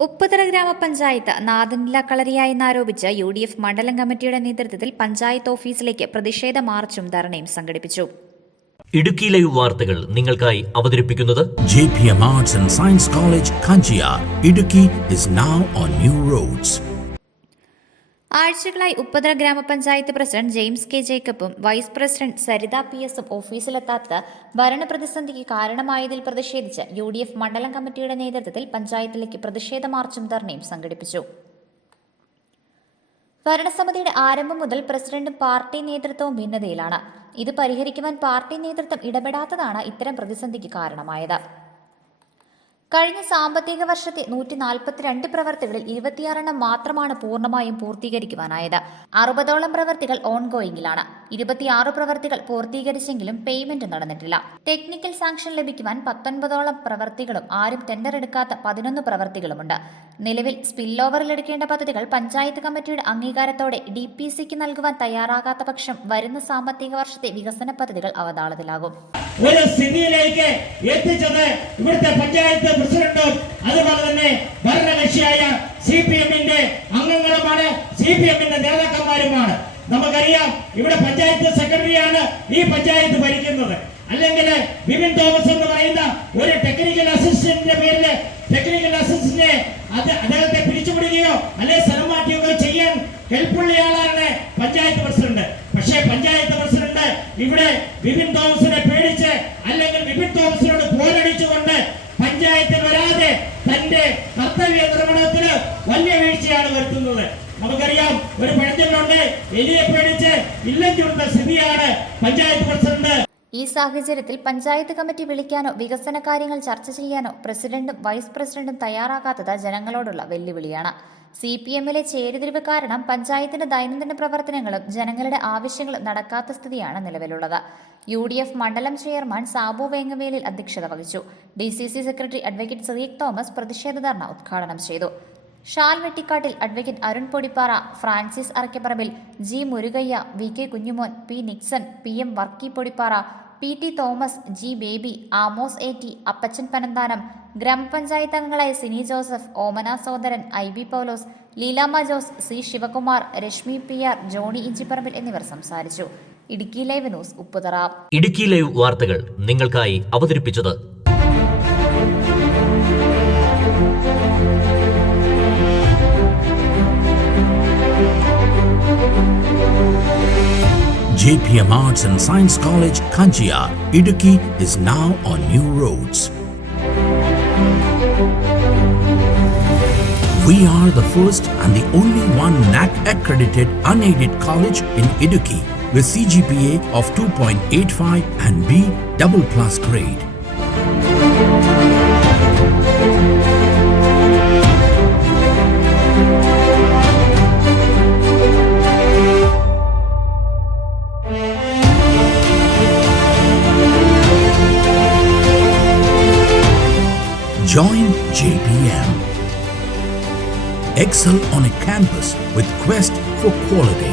ഉപ്പുതറ ഗ്രാമപഞ്ചായത്ത് നാദനില കളരിയായെന്നാരോപിച്ച് UDF മണ്ഡലം കമ്മിറ്റിയുടെ നേതൃത്വത്തിൽ പഞ്ചായത്ത് ഓഫീസിലേക്ക് പ്രതിഷേധ മാർച്ചും ധർണയും സംഘടിപ്പിച്ചു. ഇടുക്കി ലൈവ് വാർത്തകൾ നിങ്ങൾക്കായി അവതരിപ്പിക്കുന്നത് JPM Arts and Science College, Kanchiyar. Idukki is now on new roads. ആഴ്ചകളായി ഉപ്പുതറ ഗ്രാമപഞ്ചായത്ത് പ്രസിഡന്റ് ജെയിംസ് കെ ജേക്കബും വൈസ് പ്രസിഡന്റ് സരിത PS-ഉം ഓഫീസിലെത്താത്തത് ഭരണപ്രതിസന്ധിക്ക് കാരണമായതിൽ പ്രതിഷേധിച്ച് UDF മണ്ഡലം കമ്മിറ്റിയുടെ നേതൃത്വത്തിൽ പഞ്ചായത്തിലേക്ക് പ്രതിഷേധ മാർച്ചും ധർണയും സംഘടിപ്പിച്ചു. ഭരണസമിതിയുടെ ആരംഭം മുതൽ പ്രസിഡന്റും പാർട്ടി നേതൃത്വവും ഭിന്നതയിലാണ്. ഇത് പരിഹരിക്കുവാൻ പാർട്ടി നേതൃത്വം ഇടപെടാത്തതാണ് ഇത്തരം പ്രതിസന്ധിക്ക് കാരണമായത്. കഴിഞ്ഞ സാമ്പത്തിക വർഷത്തെ 142 പ്രവൃത്തികളിൽ 26 മാത്രമാണ് പൂർണ്ണമായും പൂർത്തീകരിക്കുവാനായത്. 60ഓളം പ്രവൃത്തികൾ ഓൺഗോയിങ്ങിലാണ്. 26 പ്രവൃത്തികൾ പൂർത്തീകരിച്ചെങ്കിലും പേയ്മെന്റ് നടന്നിട്ടില്ല. ടെക്നിക്കൽ സാങ്ഷൻ ലഭിക്കുവാൻ 19ഓളം പ്രവൃത്തികളും ആരും ടെൻഡർ എടുക്കാത്ത 11 പ്രവൃത്തികളുമുണ്ട്. നിലവിൽ സ്പിൽ ഓവറിൽ എടുക്കേണ്ട പദ്ധതികൾ പഞ്ചായത്ത് കമ്മിറ്റിയുടെ അംഗീകാരത്തോടെ DPCക്ക് നൽകുവാൻ തയ്യാറാകാത്ത പക്ഷം വരുന്ന സാമ്പത്തിക വർഷത്തെ വികസന പദ്ധതികൾ അവതാളത്തിലാകും. ഒരു സ്ഥിതിയിലേക്ക് എത്തിച്ചത് ഇവിടുത്തെ പഞ്ചായത്ത് പ്രസിഡന്റും അതുപോലെ തന്നെ ഭരണകക്ഷിയായ CPM-ന്റെ അംഗങ്ങളുമാണ്, CPM-ന്റെ നേതാക്കന്മാരുമാണ്. നമുക്കറിയാം, ഇവിടെ പഞ്ചായത്ത് സെക്രട്ടറിയാണ് ഈ പഞ്ചായത്ത് ഭരിക്കുന്നത്. അല്ലെങ്കിൽ ബിപിൻ തോമസ് എന്ന് പറയുന്ന ഒരു ടെക്നിക്കൽ അസിസ്റ്റന്റിന്റെ പേരിൽ ടെക്നിക്കൽ അസിസ്റ്റന്റിനെ അദ്ദേഹത്തെ പിരിച്ചുവിടുകയോ അല്ലെ സ്ഥലം മാറ്റുകയോ ചെയ്യാൻ ഹെൽപ്പുള്ളയാളാണ് പഞ്ചായത്ത് പ്രസിഡന്റ്. പക്ഷേ പഞ്ചായത്ത് പ്രസിഡന്റ് ഇവിടെ ബിപിൻ തോമസിനെ പേടിച്ച് അല്ലെങ്കിൽ ബിപിൻ തോമസിനോട് പോരടിച്ചുകൊണ്ട് പഞ്ചായത്തിൽ വരാതെ തന്റെ കർത്തവ്യ നിർവഹണത്തിന് വലിയ വീഴ്ചയാണ് വരുത്തുന്നത്. നമുക്കറിയാം, ഒരു പഴഞ്ചൊല്ലുണ്ട്, എലിയെ പേടിച്ച് ഇല്ലം ചുടുന്ന സ്ഥിതിയാണ് പഞ്ചായത്ത് പ്രസിഡന്റ്. ഈ സാഹചര്യത്തിൽ പഞ്ചായത്ത് കമ്മിറ്റി വിളിക്കാനോ വികസന കാര്യങ്ങൾ ചർച്ച ചെയ്യാനോ പ്രസിഡന്റും വൈസ് പ്രസിഡന്റും തയ്യാറാകാത്തത് ജനങ്ങളോടുള്ള വെല്ലുവിളിയാണ്. CPM-ലെ ചേരിതിരിവ് കാരണം പഞ്ചായത്തിന്റെ ദൈനംദിന പ്രവർത്തനങ്ങളും ജനങ്ങളുടെ ആവശ്യങ്ങളും നടക്കാത്ത സ്ഥിതിയാണ് നിലവിലുള്ളത്. UDF മണ്ഡലം ചെയർമാൻ സാബു വേങ്ങവേലിൽ അധ്യക്ഷത വഹിച്ചു. DCC secretary advocate Sadiq Thomas പ്രതിഷേധ ധർണ ഉദ്ഘാടനം ചെയ്തു. Shal Vettikkattil advocate Arun Podippara, Francis Arakkaparambil, G Murugaiah, VK Kunjumon, P Nixon, PM Varkey Podippara, PT Thomas, G Baby, Amos AT, Appachan Panamthanam, ഗ്രാമപഞ്ചായത്ത് അംഗങ്ങളായ Sini Joseph, Omana Sodaran, IB Paulose, Leelamma Jose, C Sivakumar, Reshmi PR, Johny Inchiparambil എന്നിവർ സംസാരിച്ചു. Idukki live news, Upputhara. Idukki live വാർത്തകൾ നിങ്ങൾക്കായി അവതരിപ്പിച്ചത് JPM Arts and Science College, Kanchiyar. Idukki is now on new roads. We are the first and the only one NAC accredited unaided college in Idukki with CGPA of 2.85 and B++ grade. Join JPM. Excel on a campus with quest for quality.